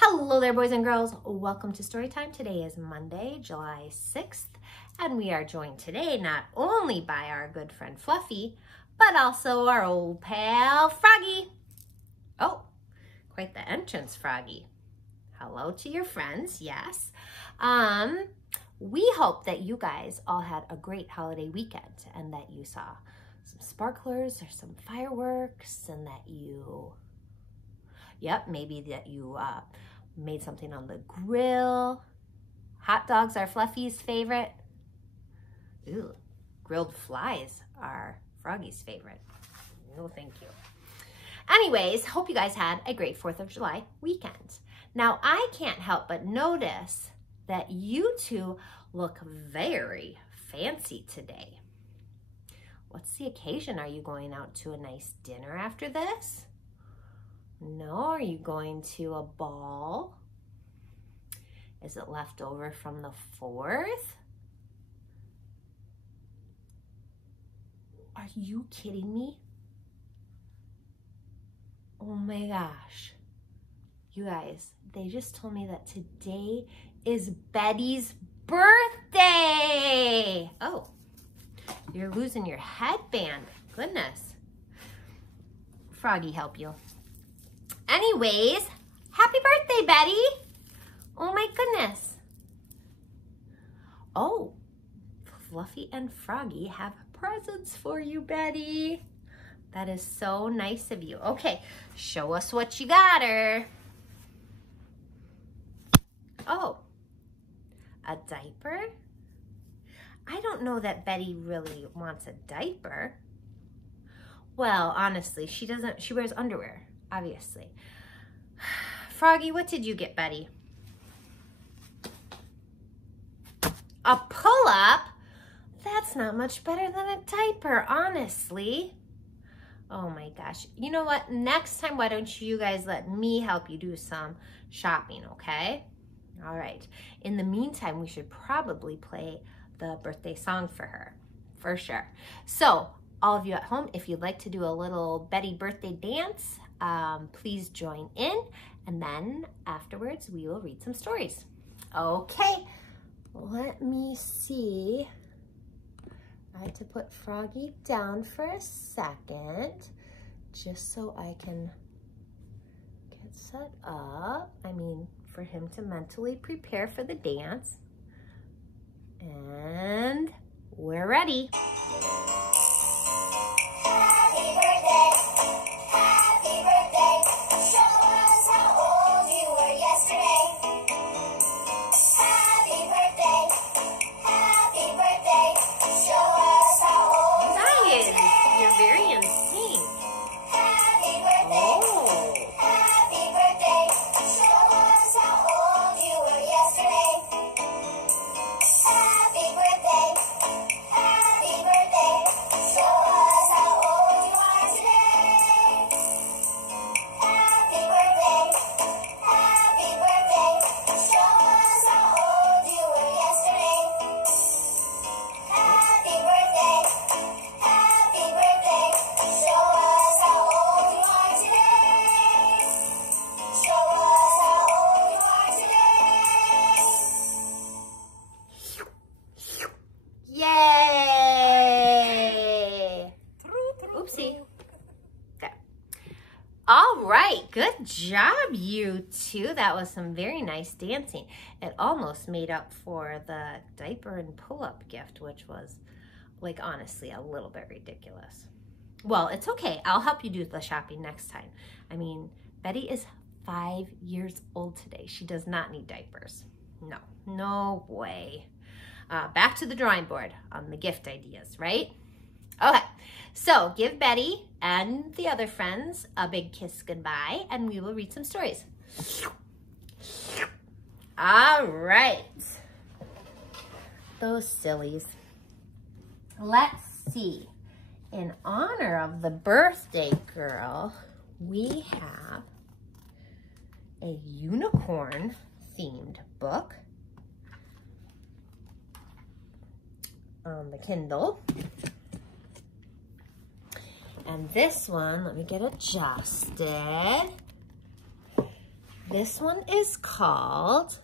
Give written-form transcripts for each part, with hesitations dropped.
Hello there, boys and girls. Welcome to Storytime. Today is Monday, July 6th, and we are joined today not only by our good friend Fluffy, but also our old pal Froggy. Oh, quite the entrance, Froggy. Hello to your friends, yes. We hope that you guys all had a great holiday weekend and that you saw some sparklers or some fireworks and that you, maybe that you made something on the grill. Hot dogs are Fluffy's favorite. Ooh, grilled flies are Froggy's favorite. No, thank you. Anyways, hope you guys had a great 4th of July weekend. Now, I can't help but notice that you two look very fancy today. What's the occasion? Are you going out to a nice dinner after this? No, are you going to a ball? Is it left over from the 4th? Are you kidding me? Oh my gosh. You guys, they just told me that today is Betty's birthday. Oh, you're losing your headband. Goodness. Froggy, help you. Anyways, happy birthday, Betty. Oh my goodness. Oh, Fluffy and Froggy have presents for you, Betty. That is so nice of you. Okay, show us what you got her. Oh, a diaper? I don't know that Betty really wants a diaper. Well, honestly, she doesn't. She wears underwear, obviously. Froggy, what did you get Betty? A pull-up? That's not much better than a diaper, honestly. Oh my gosh. You know what? Next time, why don't you guys let me help you do some shopping, okay? All right. In the meantime, we should probably play the birthday song for her, for sure. So, all of you at home, if you'd like to do a little Betty birthday dance, please join in, and then afterwards, we will read some stories. Okay, let me see. I had to put Froggy down for a second, just so I can get set up. I mean, for him to mentally prepare for the dance. And we're ready. Happy birthday, happy birthday. Show us how old you were yesterday. Happy birthday, show us how old you were yesterday. You're very in sync. Happy birthday, happy birthday. Show us how old you were yesterday. Happy birthday, show us how old you are today. Happy birthday, show us how old you were yesterday. Happy birthday, show us how old you are today. Show us how old you are today. Yay! Oopsie. Okay. All right, good job, you two. That was some very nice dancing. It almost made up for the diaper and pull-up gift, which was, like, honestly, a little bit ridiculous. Well, it's okay. I'll help you do the shopping next time. I mean, Betty is 5 years old today. She does not need diapers. No way. Back to the drawing board on the gift ideas, right? Okay, so give Betty and the other friends a big kiss goodbye, and we will read some stories. All right. Those sillies. Let's see. In honor of the birthday girl, we have a unicorn-themed book on the Kindle. And this one, let me get adjusted. This one is called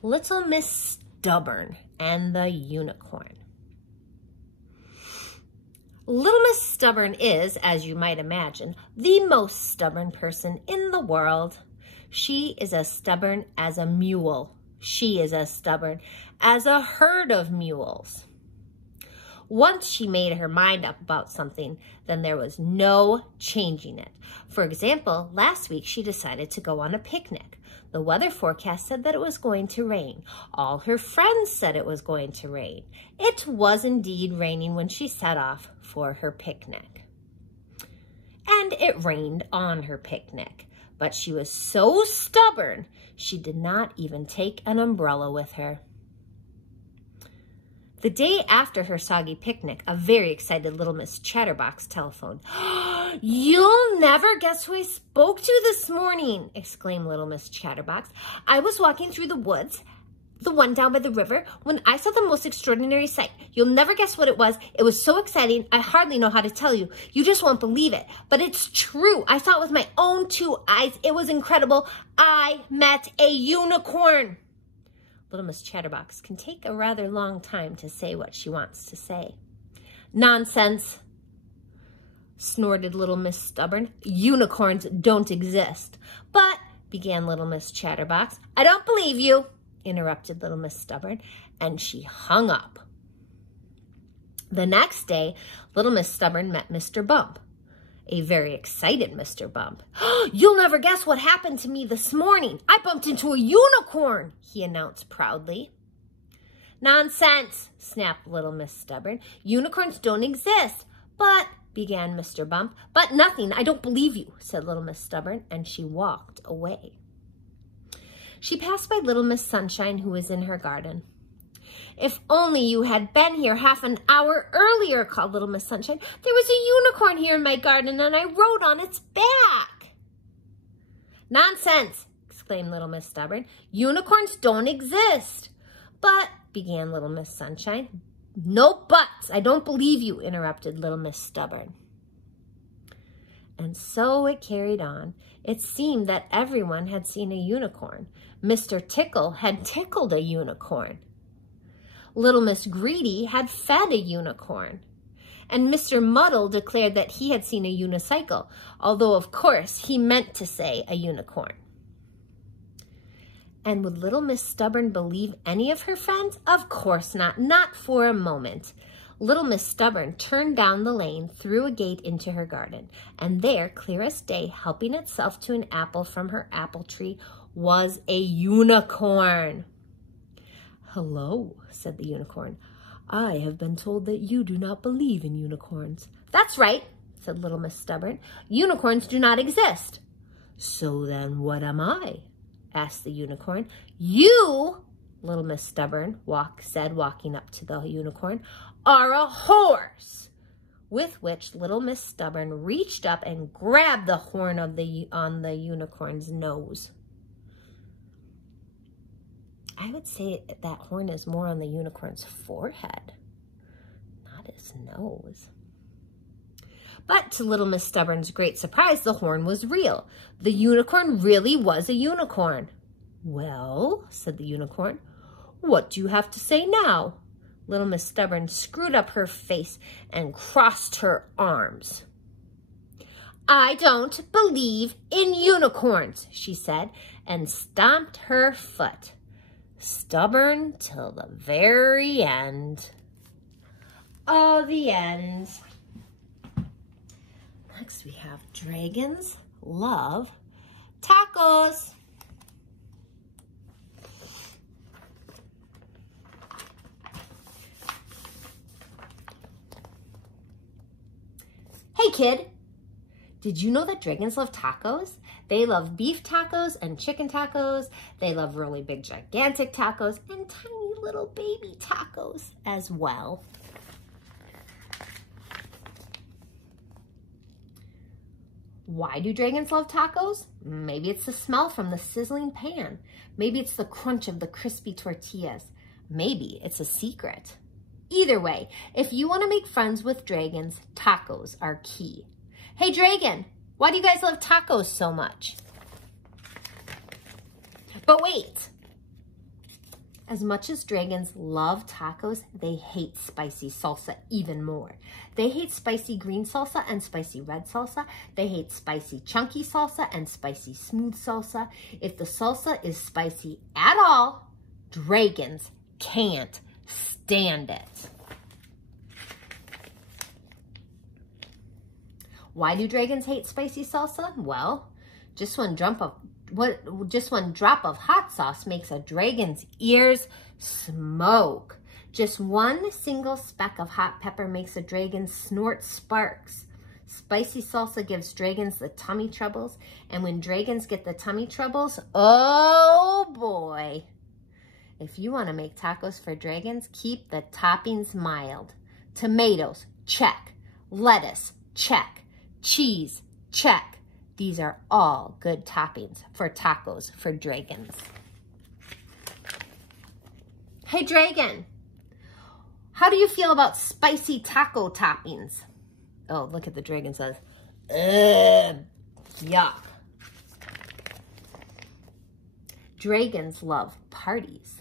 Little Miss Stubborn and the Unicorn. Little Miss Stubborn is, as you might imagine, the most stubborn person in the world. She is as stubborn as a mule. She is as stubborn as a herd of mules. Once she made her mind up about something, then there was no changing it. For example, last week she decided to go on a picnic. The weather forecast said that it was going to rain. All her friends said it was going to rain. It was indeed raining when she set off for her picnic. And it rained on her picnic. But she was so stubborn, she did not even take an umbrella with her. The day after her soggy picnic, a very excited Little Miss Chatterbox telephoned. "You'll never guess who I spoke to this morning," exclaimed Little Miss Chatterbox. "I was walking through the woods, the one down by the river, when I saw the most extraordinary sight. You'll never guess what it was. It was so exciting, I hardly know how to tell you. You just won't believe it. But it's true. I saw it with my own 2 eyes. It was incredible. I met a unicorn." Little Miss Chatterbox can take a rather long time to say what she wants to say. "Nonsense," snorted Little Miss Stubborn. "Unicorns don't exist." "But," began Little Miss Chatterbox. "I don't believe you," interrupted Little Miss Stubborn, and she hung up. The next day, Little Miss Stubborn met Mr. Bump, a very excited Mr. Bump. "You'll never guess what happened to me this morning. I bumped into a unicorn," he announced proudly. "Nonsense," snapped Little Miss Stubborn. "Unicorns don't exist." "But," began Mr. Bump. "But nothing. I don't believe you," said Little Miss Stubborn, and she walked away. She passed by Little Miss Sunshine, who was in her garden. "If only you had been here half an hour earlier," called Little Miss Sunshine. "There was a unicorn here in my garden, and I rode on its back." "Nonsense," exclaimed Little Miss Stubborn. "Unicorns don't exist." "But," began Little Miss Sunshine. "No buts. I don't believe you," interrupted Little Miss Stubborn. And so it carried on. It seemed that everyone had seen a unicorn. Mr. Tickle had tickled a unicorn. Little Miss Greedy had fed a unicorn. And Mr. Muddle declared that he had seen a unicycle, although of course he meant to say a unicorn. And would Little Miss Stubborn believe any of her friends? Of course not, not for a moment. Little Miss Stubborn turned down the lane, through a gate into her garden, and there, clear as day, helping itself to an apple from her apple tree, was a unicorn. "Hello," said the unicorn. "I have been told that you do not believe in unicorns." "That's right," said Little Miss Stubborn. "Unicorns do not exist." "So then what am I?" asked the unicorn. "You," Little Miss Stubborn said, walking up to the unicorn, "are a horse." With which Little Miss Stubborn reached up and grabbed the horn on the unicorn's nose. I would say that horn is more on the unicorn's forehead, not his nose. But to Little Miss Stubborn's great surprise, the horn was real. The unicorn really was a unicorn. "Well," said the unicorn, "what do you have to say now?" Little Miss Stubborn screwed up her face and crossed her arms. "I don't believe in unicorns," she said, and stomped her foot. Stubborn till the very end. Oh, the end. Next we have dragons love tacos. Hey kid, did you know that dragons love tacos? They love beef tacos and chicken tacos. They love really big, gigantic tacos and tiny little baby tacos as well. Why do dragons love tacos? Maybe it's the smell from the sizzling pan. Maybe it's the crunch of the crispy tortillas. Maybe it's a secret. Either way, if you want to make friends with dragons, tacos are key. Hey dragon, why do you guys love tacos so much? But wait. As much as dragons love tacos, they hate spicy salsa even more. They hate spicy green salsa and spicy red salsa. They hate spicy chunky salsa and spicy smooth salsa. If the salsa is spicy at all, dragons can't stand it. Why do dragons hate spicy salsa? Well, just one drop of hot sauce makes a dragon's ears smoke. Just one single speck of hot pepper makes a dragon snort sparks. Spicy salsa gives dragons the tummy troubles, and when dragons get the tummy troubles, oh boy. If you want to make tacos for dragons, keep the toppings mild. Tomatoes, check. Lettuce, check. Cheese, check. These are all good toppings for tacos for dragons. Hey, dragon, how do you feel about spicy taco toppings? Oh, look at the dragon says, yuck. Dragons love parties.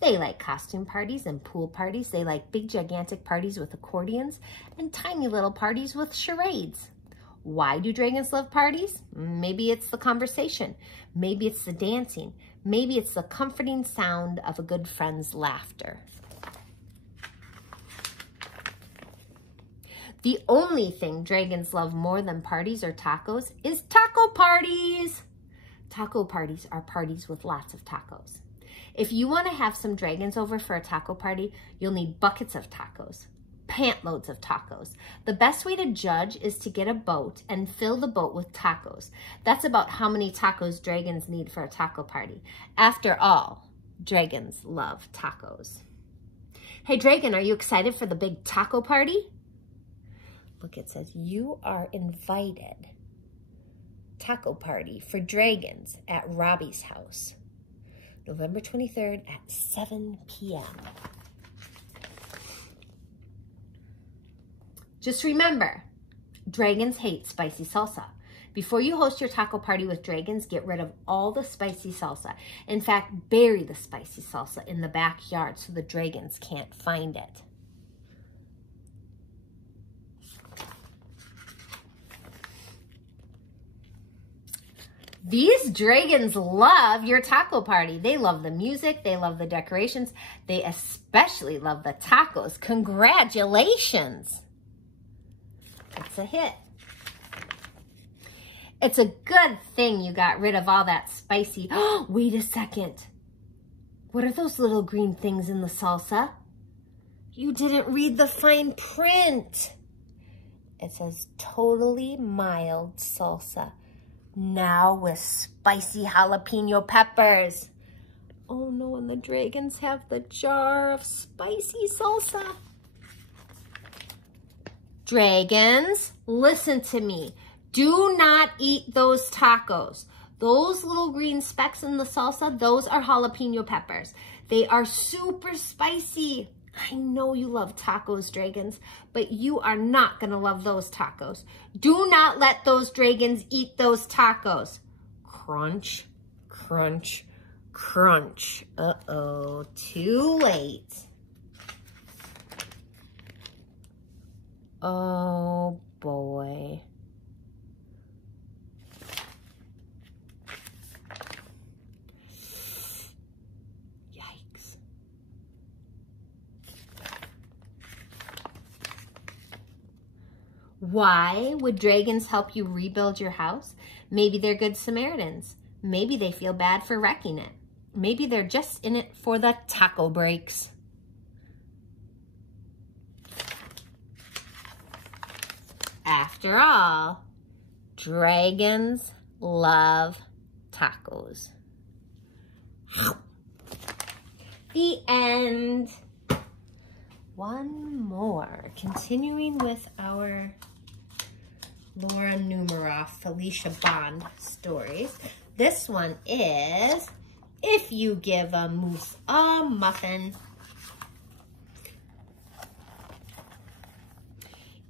They like costume parties and pool parties. They like big, gigantic parties with accordions and tiny little parties with charades. Why do dragons love parties? Maybe it's the conversation. Maybe it's the dancing. Maybe it's the comforting sound of a good friend's laughter. The only thing dragons love more than parties or tacos is taco parties. Taco parties are parties with lots of tacos. If you want to have some dragons over for a taco party, you'll need buckets of tacos. Pant loads of tacos. The best way to judge is to get a boat and fill the boat with tacos. That's about how many tacos dragons need for a taco party. After all, dragons love tacos. Hey, dragon, are you excited for the big taco party? Look, it says you are invited. Taco party for dragons at Robbie's house. November 23rd at 7 p.m. Just remember, dragons hate spicy salsa. Before you host your taco party with dragons, get rid of all the spicy salsa. In fact, bury the spicy salsa in the backyard so the dragons can't find it. These dragons love your taco party. They love the music. They love the decorations. They especially love the tacos. Congratulations. It's a hit. It's a good thing you got rid of all that spicy. Oh, wait a second. What are those little green things in the salsa? You didn't read the fine print. It says totally mild salsa. Now with spicy jalapeno peppers. Oh no, and the dragons have the jar of spicy salsa. Dragons, listen to me. Do not eat those tacos. Those little green specks in the salsa, those are jalapeno peppers. They are super spicy. I know you love tacos, dragons, but you are not gonna love those tacos. Do not let those dragons eat those tacos. Crunch, crunch, crunch. Uh-oh, too late. Oh boy. Yikes. Why would dragons help you rebuild your house? Maybe they're good Samaritans. Maybe they feel bad for wrecking it. Maybe they're just in it for the taco breaks. After all, dragons love tacos. The end. One more. Continuing with our Laura Numeroff, Felicia Bond stories. This one is, if you give a moose a muffin.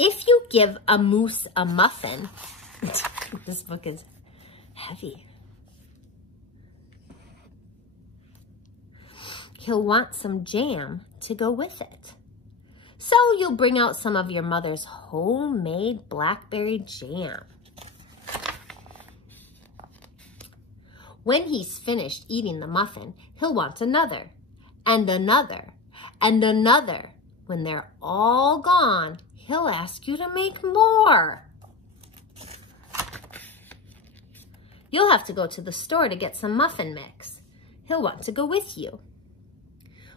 If you give a moose a muffin, this book is heavy. he'll want some jam to go with it. So you'll bring out some of your mother's homemade blackberry jam. When he's finished eating the muffin, he'll want another, and another, and another. When they're all gone, he'll ask you to make more. You'll have to go to the store to get some muffin mix. He'll want to go with you.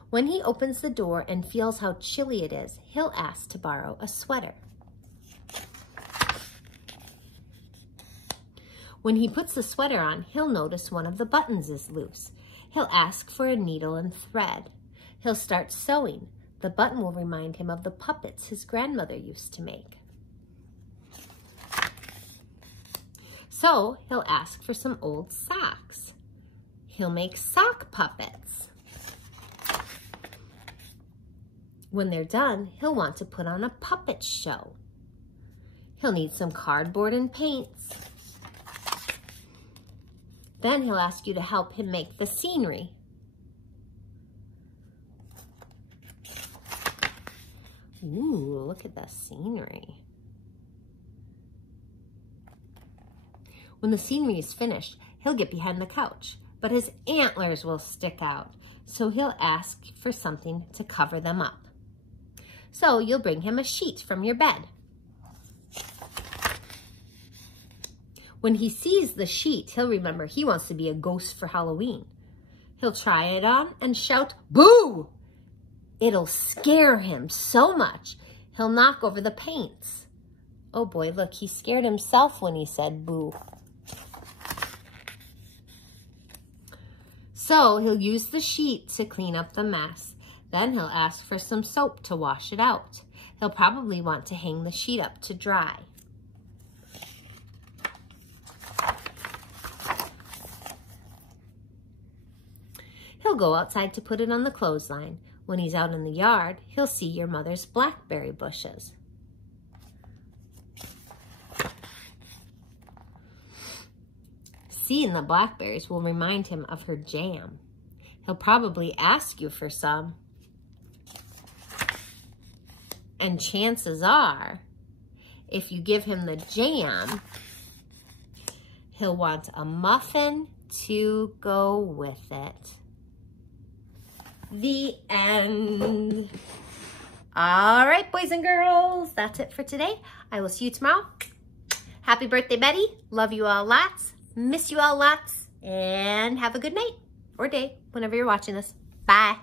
When he opens the door and feels how chilly it is, he'll ask to borrow a sweater. When he puts the sweater on, he'll notice one of the buttons is loose. He'll ask for a needle and thread. He'll start sewing. The button will remind him of the puppets his grandmother used to make. So he'll ask for some old socks. He'll make sock puppets. When they're done, he'll want to put on a puppet show. He'll need some cardboard and paints. Then he'll ask you to help him make the scenery. Ooh, look at the scenery. When the scenery is finished, he'll get behind the couch, but his antlers will stick out, so he'll ask for something to cover them up. So you'll bring him a sheet from your bed. When he sees the sheet, he'll remember he wants to be a ghost for Halloween. He'll try it on and shout, "Boo!" It'll scare him so much, he'll knock over the paints. Oh boy, look, he scared himself when he said boo. So he'll use the sheet to clean up the mess. Then he'll ask for some soap to wash it out. He'll probably want to hang the sheet up to dry. He'll go outside to put it on the clothesline. When he's out in the yard, he'll see your mother's blackberry bushes. Seeing the blackberries will remind him of her jam. He'll probably ask you for some. And chances are, if you give him the jam, he'll want a muffin to go with it. The end. All right, boys and girls, that's it for today. I will see you tomorrow. Happy birthday, Betty. Love you all lots. Miss you all lots. And have a good night or day whenever you're watching this. Bye.